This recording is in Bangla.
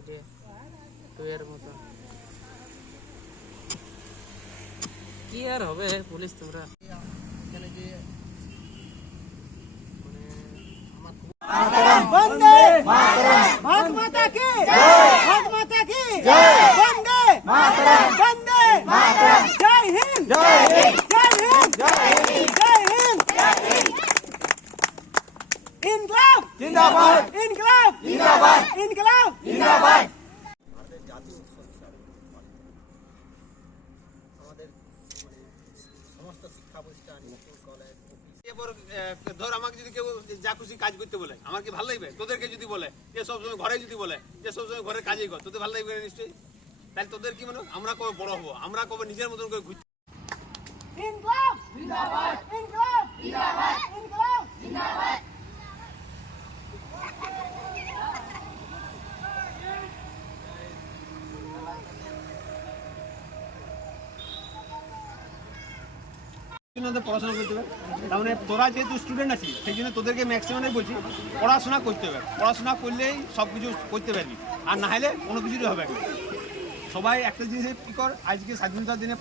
সাইডে টুয়ের মতো। কি আর হবে পুলিশ তোমরা এখানে যে वंदे मातरम भारत माता की जय भारत माता की जय वंदे मातरम वंदे मातरम जय हिंद जय हिंद जय हिंद जय हिंद जय हिंद जय हिंद इनकलाब जिंदाबाद इनकलाब जिंदाबाद इनकलाब जिंदाबाद আমাদের জাতীয় উৎসব হিসাবে আমাদের সমস্ত শিক্ষা প্রতিষ্ঠান স্কুল কলেজ এরপর ধর আমাকে যদি কেউ যা খুশি কাজ করতে বলে আমার কি ভালো লাগবে? তোদেরকে যদি বলে যে সবসময় ঘরে যদি বলে যে সবসময় ঘরের কাজই কর, তোদের ভালো লাগবে নিশ্চয়ই। তাহলে তোদের কি মনে আমরা কবে বড় হবো, আমরা কবে নিজের মতন করে ঘুরতে। इनकलाब जिंदाबाद इनकलाब जिंदाबाद इनकलाब जिंदाबाद পড়াশোনা করতে হবে। তার মানে তোরা যেহেতু স্টুডেন্ট আছিস সেই জন্য তোদেরকে ম্যাক্সিমামে বলছি পড়াশোনা করতে হবে। পড়াশোনা করলেই সব কিছু করতে পারবি, আর না হলে কোনো কিছুই হবে না। সবাই একটা জিনিস কী কর, আজকে স্বাধীনতার দিনে